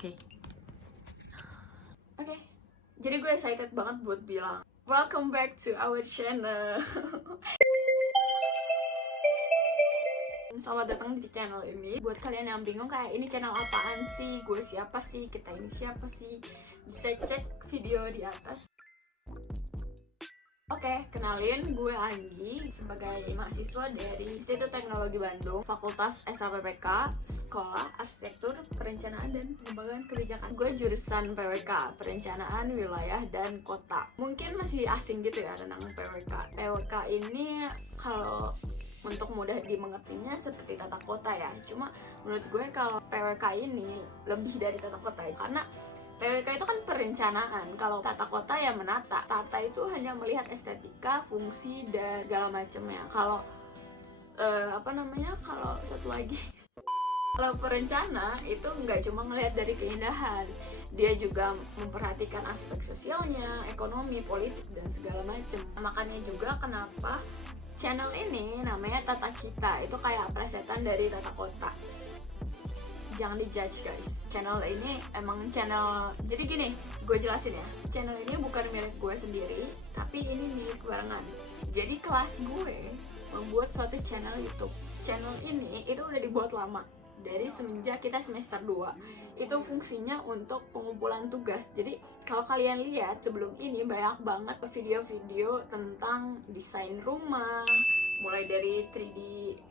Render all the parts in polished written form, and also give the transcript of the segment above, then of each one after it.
Oke. Oke. Jadi gue excited banget buat bilang welcome back to our channel. Selamat datang di channel ini. Buat kalian yang bingung kayak ini channel apaan sih, gue siapa sih, kita ini siapa sih, bisa cek video di atas. Oke, kenalin, gue Anggi sebagai mahasiswa dari Institut Teknologi Bandung, Fakultas SAPPK, Sekolah Arsitektur, Perencanaan dan Pengembangan Kebijakan. Gue jurusan PWK, Perencanaan Wilayah dan Kota. Mungkin masih asing gitu ya tentang PWK. PWK ini kalau untuk mudah dimengertinya seperti tata kota ya. Cuma menurut gue kalau PWK ini lebih dari tata kota ya, karena PWK itu kan perencanaan, kalau tata kota ya menata. Tata itu hanya melihat estetika, fungsi, dan segala macamnya. Kalau kalau satu lagi, kalau perencana itu nggak cuma melihat dari keindahan, dia juga memperhatikan aspek sosialnya, ekonomi, politik, dan segala macam. Makanya juga kenapa channel ini namanya Tata Kita, itu kayak plesetan dari tata kota. Jangan dijudge guys, channel ini emang channel, jadi gini, gue jelasin ya, channel ini bukan milik gue sendiri, tapi ini milik barengan. Jadi kelas gue membuat suatu channel YouTube. Channel ini itu udah dibuat lama, dari semenjak kita semester 2. Itu fungsinya untuk pengumpulan tugas. Jadi kalau kalian lihat sebelum ini banyak banget video-video tentang desain rumah, mulai dari 3D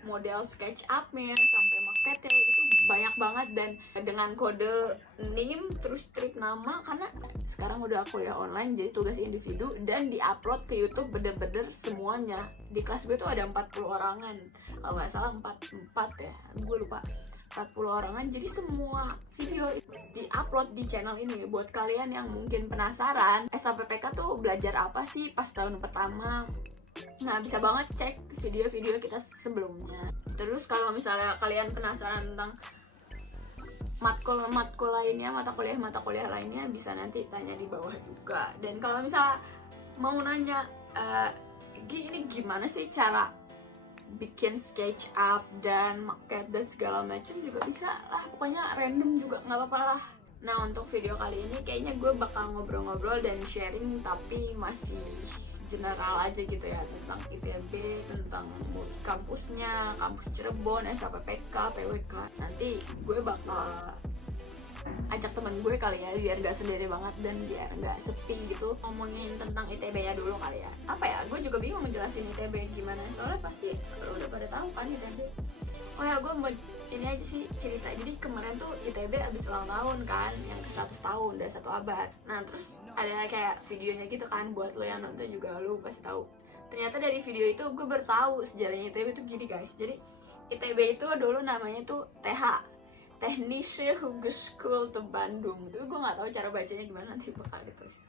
model SketchUp-nya sampai maketnya, itu banyak banget. Dan dengan kode NIM terus strip nama, karena sekarang udah kuliah online jadi tugas individu dan diupload ke YouTube bener-bener semuanya. Di kelas gue tuh ada 40 orangan, kalau nggak salah 44 ya, gue lupa, 40 orangan. Jadi semua video di-upload di channel ini. Buat kalian yang mungkin penasaran SAPPK tuh belajar apa sih pas tahun pertama, nah bisa banget cek video-video kita sebelumnya. Terus kalau misalnya kalian penasaran tentang matkul lainnya, mata kuliah lainnya, bisa nanti tanya di bawah juga. Dan kalau misalnya mau nanya ini gimana sih cara bikin SketchUp dan maket dan segala macam, juga bisa lah, pokoknya random juga nggak apa-apa lah. Nah, untuk video kali ini kayaknya gue bakal ngobrol-ngobrol dan sharing, tapi masih general aja gitu ya, tentang ITB, tentang kampusnya, kampus Cirebon, SAPPK, PWK. Nanti gue bakal ajak temen gue kali ya, biar gak sendiri banget dan biar gak sepi gitu. Ngomongin tentang ITB ya dulu kali ya. Apa ya, gue juga bingung ngejelasin ITB gimana, soalnya pasti udah pada tahu kan ITB. Oh ya, gue mau ini aja sih cerita. Jadi kemarin tuh ITB abis ulang tahun kan, yang ke 100 tahun, udah 1 abad. Nah terus ada kayak videonya gitu kan, buat lo yang nonton juga lo pasti tahu. Ternyata dari video itu gue bertahu sejarahnya ITB itu gini guys. Jadi ITB itu dulu namanya tuh TH, Technische Hogeschool te Bandung. Itu gue nggak tahu cara bacanya gimana, nanti bakal ditulis.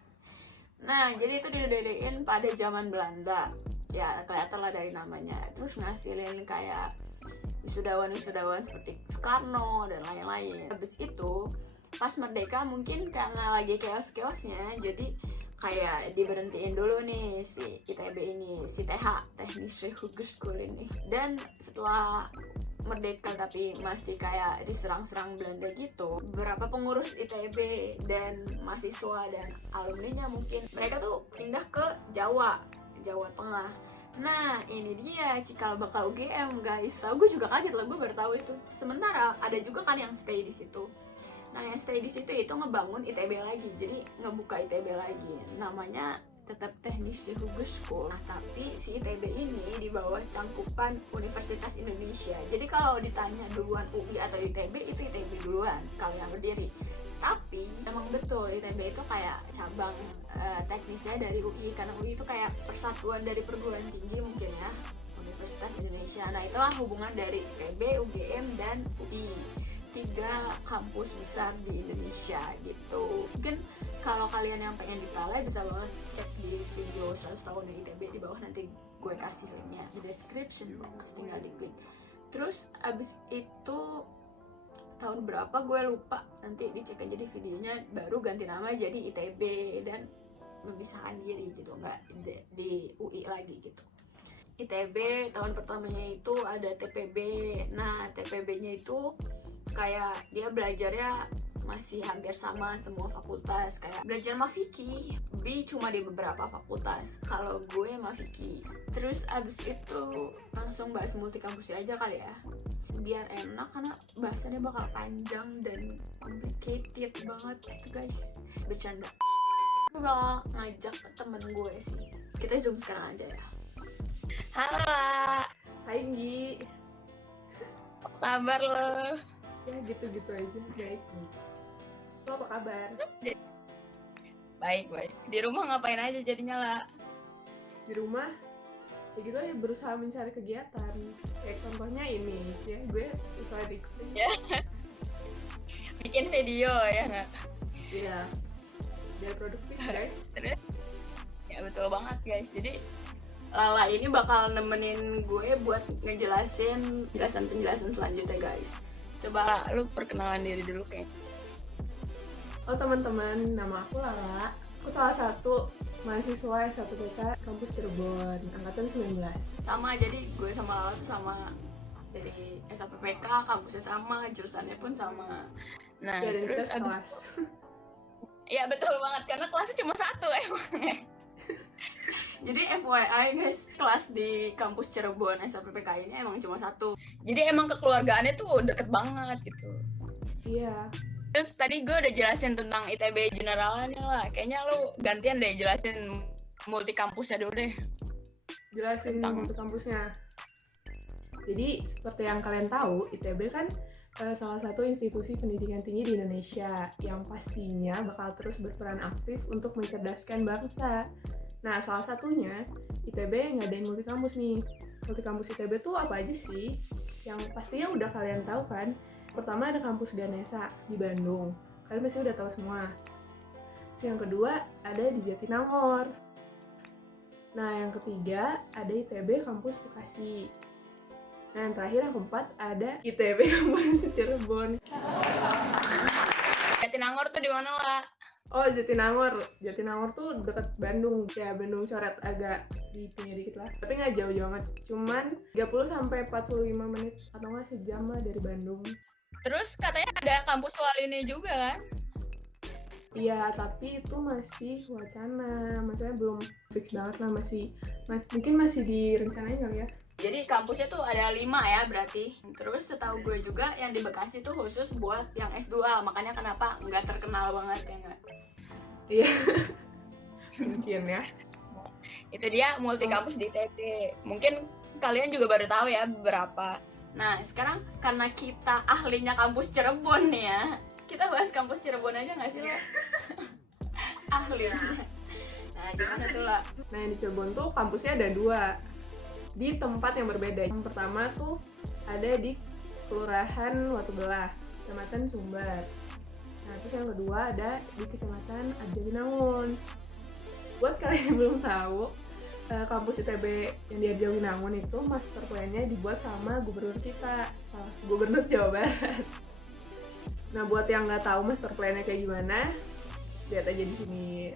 Nah jadi itu didirikan pada zaman Belanda. Ya kelihatan lah dari namanya. Terus ngasilin kayak wisudawan seperti Soekarno dan lain-lain. Habis itu pas merdeka mungkin karena lagi chaos-chaosnya, jadi kayak diberhentiin dulu nih si ITB ini, si TH, Technische Hogeschool ini. Dan setelah merdeka tapi masih kayak diserang-serang Belanda gitu, beberapa pengurus ITB dan mahasiswa dan alumninya mungkin mereka tuh pindah ke Jawa Tengah. Nah ini dia cikal bakal UGM guys. Gue juga kaget lah, gue baru tahu itu. Sementara ada juga kan yang stay di situ. Nah yang stay di situ itu ngebangun ITB lagi, jadi ngebuka ITB lagi. Namanya tetap Technische Hogeschool. Nah tapi si ITB ini di bawah cangkupan Universitas Indonesia. Jadi kalau ditanya duluan UI atau ITB, itu ITB duluan kalau yang berdiri. Tapi emang betul ITB itu kayak cabang teknisnya dari UI, karena UI itu kayak persatuan dari perguruan tinggi mungkin ya, Universitas Indonesia. Nah itulah hubungan dari ITB, UGM, dan UI, 3 kampus besar di Indonesia gitu. Mungkin kalau kalian yang pengen detailnya bisa banget cek di video 100 tahun dari ITB di bawah, nanti gue kasih linknya di description box, tinggal diklik. Terus abis itu tahun berapa gue lupa, nanti dicek aja di videonya, baru ganti nama jadi ITB dan memisahkan diri gitu, nggak di UI lagi gitu. ITB tahun pertamanya itu ada TPB. Nah TPB nya itu kayak dia belajarnya masih hampir sama semua fakultas. Kayak belajar sama Vicky, B cuma di beberapa fakultas, kalau gue sama Vicky. Terus abis itu langsung bahas multikampus aja kali ya, biar enak karena bahasannya bakal panjang dan complicated banget gitu guys. Bercanda. Gue bakal ngajak temen gue sih. Kita zoom sekarang aja ya. Halo La, Hai Nggi. apa kabar lo? Ya gitu-gitu aja, baik. Lo apa kabar? Baik. Di rumah ngapain aja jadinya La? Di rumah? Ya gitu aja, berusaha mencari kegiatan. Kayak contohnya ini, ya gue sesuai di Ya. Bikin video ya nggak? Iya. Biar produktif guys. Terus? Ya betul banget guys. Jadi Lala ini bakal nemenin gue buat ngejelasin penjelasan selanjutnya guys. Coba La, lu perkenalan diri dulu kayak. Oh teman-teman, nama aku Lala. Aku salah satu mahasiswa S1PK kampus Cirebon, angkatan 19. sama, jadi gue sama Lala tuh sama dari SAPPK, kampusnya sama, jurusannya pun sama. Nah Ya, dan terus kita abis, kelas. ya betul banget karena kelasnya cuma satu emang. Jadi FYI guys, kelas di kampus Cirebon SAPPK ini emang cuma satu. Jadi emang kekeluargaannya tuh deket banget gitu. Iya. Terus tadi gue udah jelasin tentang ITB generalnya lah. Kayaknya lu gantian deh jelasin multi kampusnya dulu deh. Jelasin Tentang- untuk kampusnya. Jadi seperti yang kalian tahu, ITB kan salah satu institusi pendidikan tinggi di Indonesia yang pastinya bakal terus berperan aktif untuk mencerdaskan bangsa. Nah, salah satunya ITB ngadain multi kampus nih. Multi kampus ITB tuh apa aja sih? Yang pastinya udah kalian tahu kan? Pertama ada kampus Ganesa di Bandung. Kalian pasti udah tahu semua. Terus yang kedua ada di Jatinangor. Nah, yang ketiga ada ITB kampus Bekasi. Nah, yang terakhir yang keempat ada ITB kampus Cirebon. Jatinangor tuh di mana La? Oh, Jatinangor. Jatinangor tuh deket Bandung. Ya, Bandung coret agak di pinggir dikit lah. Tapi nggak jauh-jauh banget. Cuman 30-45 menit atau nggak sejam lah dari Bandung. Terus katanya ada kampus Waline juga kan? Iya, tapi itu masih wacana. Maksudnya belum fix banget lah. Mungkin masih direncanain kali ya. Jadi kampusnya tuh ada 5 ya berarti. Terus setahu gue juga yang di Bekasi tuh khusus buat yang S2. Makanya kenapa nggak terkenal banget ya nggak? Iya. Mungkin ya. Itu dia multi kampus di ITB. Mungkin kalian juga baru tahu ya beberapa. Nah sekarang karena kita ahlinya kampus Cirebon nih ya, kita bahas kampus Cirebon aja nggak sih lo? Ahlinya. Nah gimana tuh lah? Nah, yang di Cirebon tuh kampusnya ada 2 di tempat yang berbeda. Yang pertama tuh ada di Kelurahan Watubelah, Kecamatan Sumbar. Nah, terus yang kedua ada di Kecamatan Arjawinangun. Buat kalian yang belum tahu, kampus ITB yang di Arjawinangun itu master plan-nya dibuat sama gubernur kita, Gubernur Jawa Barat. Nah, buat yang nggak tahu master plan-nya kayak gimana, lihat aja di sini.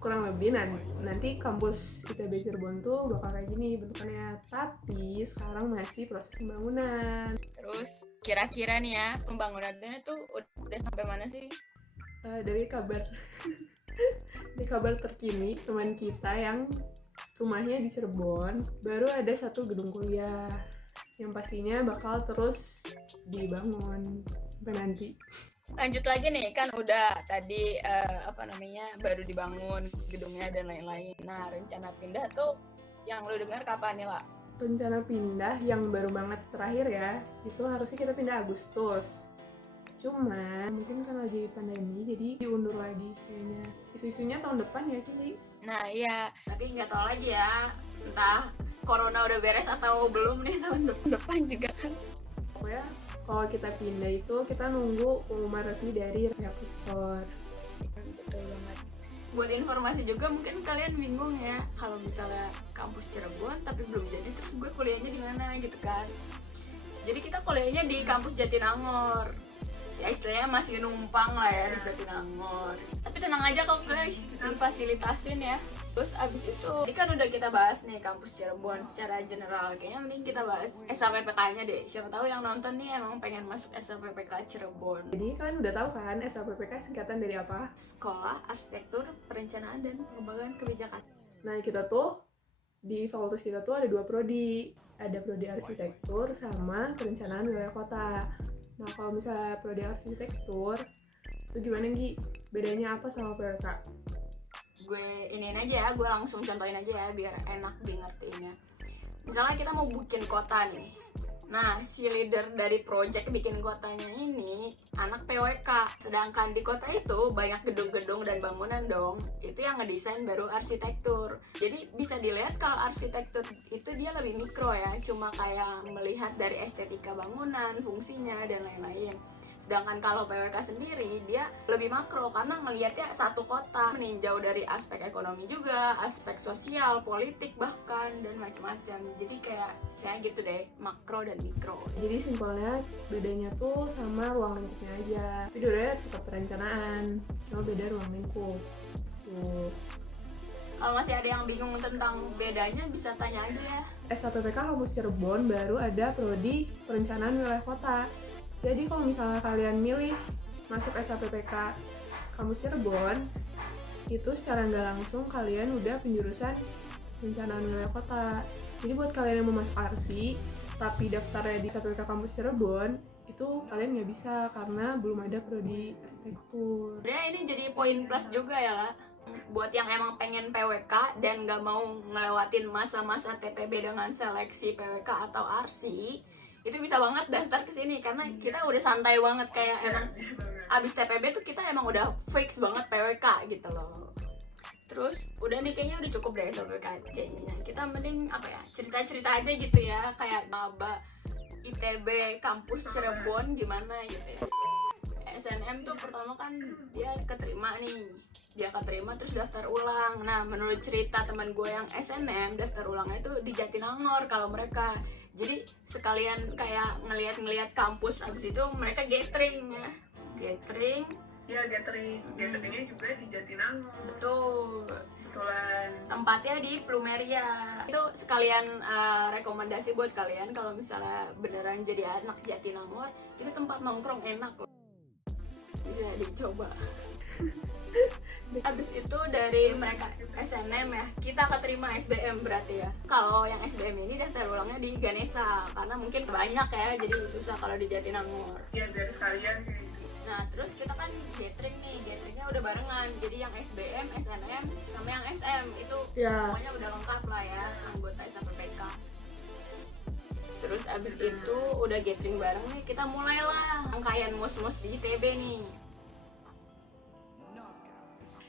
Kurang lebih nanti kampus ITB Cirebon tuh bakal kayak gini bentukannya, tapi sekarang masih proses pembangunan. Terus kira-kira nih ya pembangunannya tuh udah sampai mana sih? Dari kabar dari kabar terkini teman kita yang rumahnya di Cirebon baru ada 1 gedung kuliah yang pastinya bakal terus dibangun sampai nanti. Lanjut lagi nih, kan udah tadi baru dibangun gedungnya dan lain-lain. Nah, rencana pindah tuh yang lu dengar kapan nih, La? Rencana pindah yang baru banget terakhir ya, itu harusnya kita pindah Agustus. Cuman mungkin kan lagi pandemi jadi diundur lagi kayaknya. Isu-isunya tahun depan ya sih, Li? Nah, iya, Tapi nggak tahu lagi ya, entah corona udah beres atau belum nih tahun depan juga kan. Pokoknya kalau kita pindah itu kita nunggu pengumuman resmi dari rektor. Betul banget. Buat informasi juga mungkin kalian bingung ya, kalau misalnya kampus Cirebon tapi belum jadi, terus gue kuliahnya di mana gitu kan. Jadi kita kuliahnya di kampus Jatinangor. Ya istilahnya masih numpang lah ya di Jatinangor. Tapi tenang aja kok guys, difasilitasin ya. Terus abis itu, ini kan udah kita bahas nih kampus Cirebon secara general. Kayaknya mending kita bahas SAPPK-nya deh. Siapa tahu yang nonton nih emang pengen masuk SAPPK Cirebon. Jadi kalian udah tahu kan SAPPK singkatan dari apa? Sekolah Arsitektur, Perencanaan, dan Pengembangan Kebijakan. Nah, kita tuh di fakultas kita tuh ada 2 prodi. Ada prodi arsitektur sama perencanaan wilayah kota. Nah, kalau misalnya prodi arsitektur itu gimana Gi? Bedanya apa sama PWK? Gue iniin aja ya, gue langsung contohin aja ya biar enak di ngertiinnya. Misalnya kita mau bikin kota nih. Nah, si leader dari project bikin kotanya ini anak PWK. Sedangkan di kota itu banyak gedung-gedung dan bangunan dong. Itu yang ngedesain baru arsitektur. Jadi bisa dilihat kalau arsitektur itu dia lebih mikro ya, cuma kayak melihat dari estetika bangunan, fungsinya, dan lain-lain. Sedangkan kalau PWK sendiri dia lebih makro karena ngelihatnya satu kota, meninjau dari aspek ekonomi juga, aspek sosial, politik bahkan, dan macam-macam. Jadi kayak gitu deh, makro dan mikro. Jadi simpelnya bedanya tuh sama ruang lingkupnya aja. Tapi dua-duanya tetap perencanaan, cuma beda ruang lingkup. Tuh. Kalau masih ada yang bingung tentang bedanya bisa tanya aja ya. SAPPK Kampus Cirebon baru ada prodi perencanaan wilayah kota. Jadi kalau misalnya kalian milih masuk SAPPK Kampus Cirebon, itu secara nggak langsung kalian udah penjurusan perencanaan wilayah kota. Jadi buat kalian yang mau masuk ARSI, tapi daftarnya di SAPPK Kampus Cirebon, itu kalian nggak bisa karena belum ada prodi arsitektur. Sebenarnya ini jadi poin plus juga ya lah. Buat yang emang pengen PWK dan nggak mau ngelewatin masa-masa TPB dengan seleksi PWK atau ARSI, itu bisa banget daftar ke sini karena kita udah santai banget, kayak emang abis TPB tuh kita emang udah fix banget PWK gitu loh. Terus udah nih kayaknya udah cukup deh soal PKC-nya. Kita mending apa ya, cerita-cerita aja gitu ya, kayak maba ITB kampus Cirebon gimana gitu ya. SNM tuh pertama kan dia keterima nih, dia keterima terus daftar ulang. Nah menurut cerita teman gue yang SNM, daftar ulangnya itu di Jatinangor kalau mereka. Jadi sekalian kayak ngeliat kampus, abis itu mereka gathering ya, Gatheringnya juga di Jatinangor. betul, Kebetulan. tempatnya di Plumeria. Itu sekalian rekomendasi buat kalian kalau misalnya beneran jadi anak Jatinangor, itu tempat nongkrong enak loh, bisa dicoba. Habis itu dari mereka SNM ya, kita keterima SBM berarti ya. Kalau yang SBM ini daftar ulangnya di Ganesha karena mungkin banyak ya, jadi susah kalau di Jatinangor. Iya, biar sekalian. Nah terus kita kan gathering nih, gatheringnya udah barengan. Jadi yang SBM, SNM, sama yang SM itu Ya. semuanya udah lengkap lah ya, anggota SAPPK. Terus abis itu udah gathering bareng nih, kita mulailah rangkaian mos-mos di ITB nih.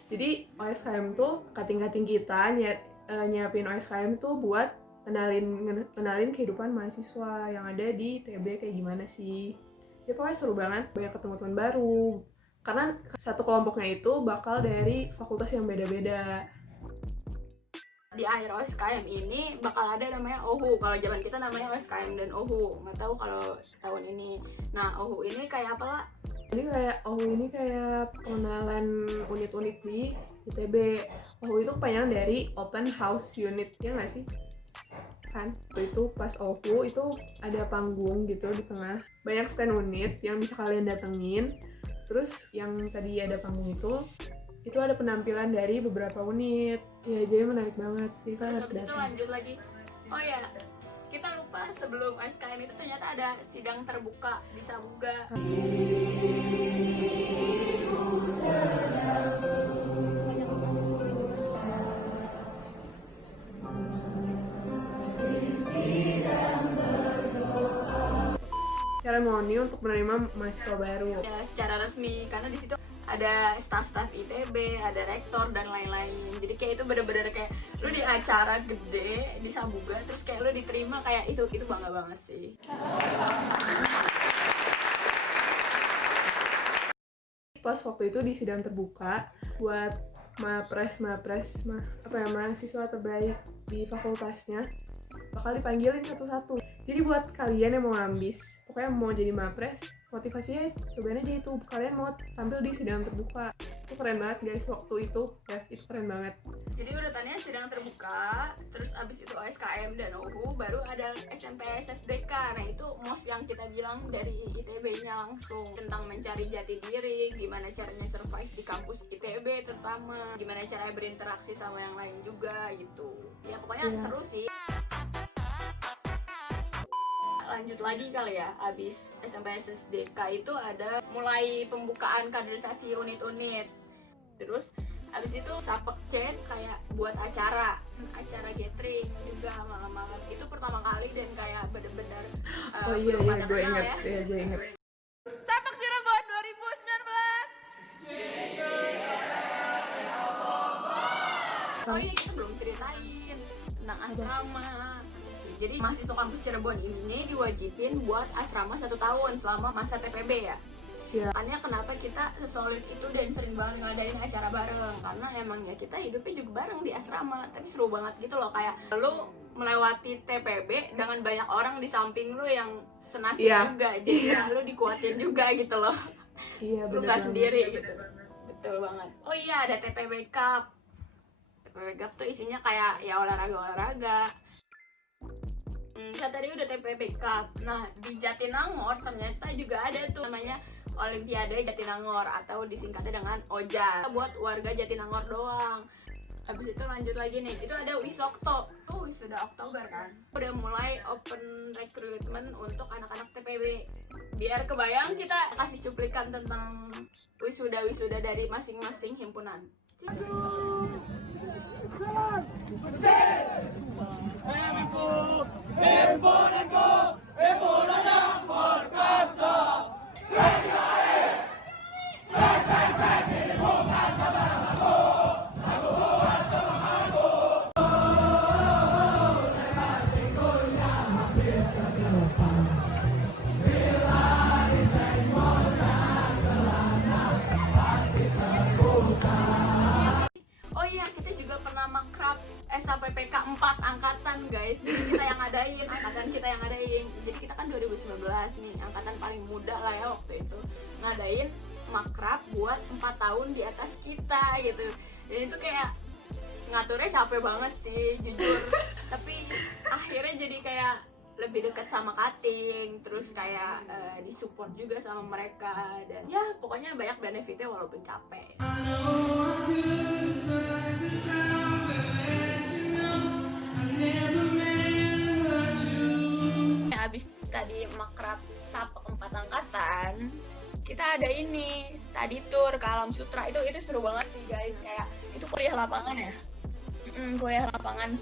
Jadi OSKM tuh kating-kating kita nyiapin OSKM tuh buat kenalin kehidupan mahasiswa yang ada di TB kayak gimana sih. Ya pokoknya seru banget, banyak ketemu teman baru. Karena satu kelompoknya itu bakal dari fakultas yang beda-beda. Di akhir OSKM ini bakal ada namanya OHU. Kalau zaman kita namanya OSKM dan OHU. Nggak tahu kalau tahun ini. Nah OHU ini kayak apa lah? Ini kayak pengenalan unit-unit di ITB. OHU itu kepanjangan dari Open House Unit, ya nggak sih? Kan? Itu pas OHU itu ada panggung gitu di tengah. Banyak stand unit yang bisa kalian datengin. Terus yang tadi ada panggung itu ada penampilan dari beberapa unit. Ya jadi menarik banget. Jadi kan Terus harus habis itu datang. lanjut lagi. Oh ya, kita lupa sebelum OSKM itu ternyata ada sidang terbuka di Sabuga. Seremoni untuk menerima mahasiswa baru. Ya secara resmi karena di situ ada staf-staf ITB, ada rektor dan lain-lain. Jadi kayak itu bener-bener kayak lu di acara gede di Sabuga terus kayak lu diterima, kayak itu bangga banget sih. Pas waktu itu di sidang terbuka buat mahasiswa terbaik di fakultasnya bakal dipanggilin satu-satu. Jadi buat kalian yang mau ngambis, pokoknya mau jadi mapres, motivasinya cobain aja itu, kalian mau tampil di sidang terbuka. Itu keren banget guys waktu itu ya, itu keren banget. Jadi urutannya sidang terbuka, terus abis itu OSKM dan UHU, baru ada SNPSSDK. Nah itu most yang kita bilang dari ITB-nya langsung tentang mencari jati diri, gimana caranya survive di kampus ITB terutama, gimana caranya berinteraksi sama yang lain juga gitu. Ya pokoknya Iya. seru sih. Lanjut lagi kali ya, abis SNPSSDK itu ada mulai pembukaan kaderisasi unit-unit. Terus abis itu sapek chat kayak buat acara gathering juga malam-malam. Itu pertama kali dan kayak bener-bener Oh iya, belum pada gue kenal inget, ya. ya gue inget. Sapak Cirebon 2019. Oh iya, kita belum ceritain tentang asrama. Jadi mahasiswa kampus Cirebon ini diwajibin buat asrama 1 tahun selama masa TPB ya. Iya. Makanya kenapa kita sesolid itu dan sering banget ngadain acara bareng, karena emang ya kita hidupnya juga bareng di asrama. Tapi seru banget gitu loh, kayak lu melewati TPB dengan banyak orang di samping lu yang senasib Iya. juga, jadi lu dikuatin juga gitu loh. Iya Lu bener gak banget. sendiri gitu. Betul banget. Oh iya, ada TPB Cup. TPB Cup tuh isinya kayak ya olahraga-olahraga. Saya tadi udah TPB Cup. Nah, di Jatinangor ternyata juga ada tuh namanya Olimpiade Jatinangor atau disingkatnya dengan OJA. Buat warga Jatinangor doang. Habis itu lanjut lagi nih, itu ada Wisokto. Tuh wisuda Oktober kan. Udah mulai open recruitment untuk anak-anak TPB. Biar kebayang, kita kasih cuplikan tentang wisuda-wisuda dari masing-masing himpunan. Oh iya, kita juga pernah makrab SAPPK 4 angkatan guys. Jadi kita yang ngadain, angkatan kita yang ngadain. Jadi kita kan 2019 nih, angkatan paling muda lah ya waktu itu. Ngadain makrab buat 4 tahun di atas kita gitu. Dan itu kayak ngaturnya capek banget sih, jujur. Tapi akhirnya jadi kayak lebih dekat sama cutting, terus kayak disupport juga sama mereka, dan ya pokoknya banyak benefitnya walaupun capek. Habis tadi makrab sapek 4 angkatan, kita ada ini study tour ke Alam Sutra. Itu seru banget sih guys, kayak itu kuliah lapangan ya. Kuliah lapangan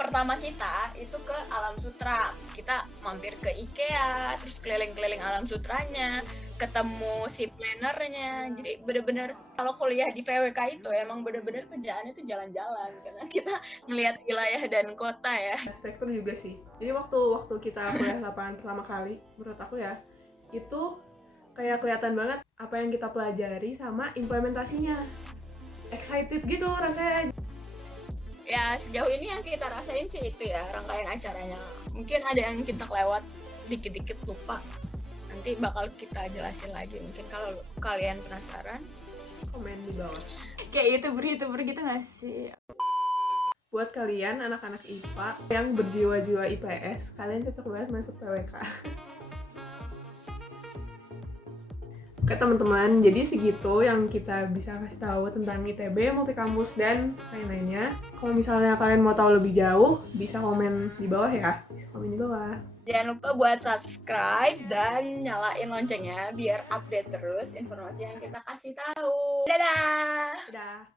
pertama kita itu ke Alam Sutra. Kita mampir ke IKEA, terus keliling-keliling Alam Sutranya, ketemu si plannernya. Jadi bener-bener kalau kuliah di PWK itu emang bener-bener kerjaannya itu jalan-jalan, karena kita ngelihat wilayah dan kota ya. Spektur juga sih. Jadi waktu kita kuliah lapangan pertama kali, menurut aku ya, itu kayak kelihatan banget apa yang kita pelajari sama implementasinya. Excited gitu rasanya. Ya sejauh ini yang kita rasain sih itu ya rangkaian acaranya. Mungkin ada yang kita kelewat dikit-dikit lupa. Nanti bakal kita jelasin lagi. Mungkin kalau kalian penasaran, Komen di bawah. Kayak YouTuber gitu gak sih? Buat kalian anak-anak IPA yang berjiwa-jiwa IPS, kalian cocok banget masuk PWK. Oke teman-teman, jadi segitu yang kita bisa kasih tahu tentang ITB, multikampus, dan lain-lainnya. Kalau misalnya kalian mau tahu lebih jauh, bisa komen di bawah ya. Bisa komen di bawah. jangan lupa buat subscribe dan nyalain loncengnya biar update terus informasi yang kita kasih tahu. Dadah! Dadah!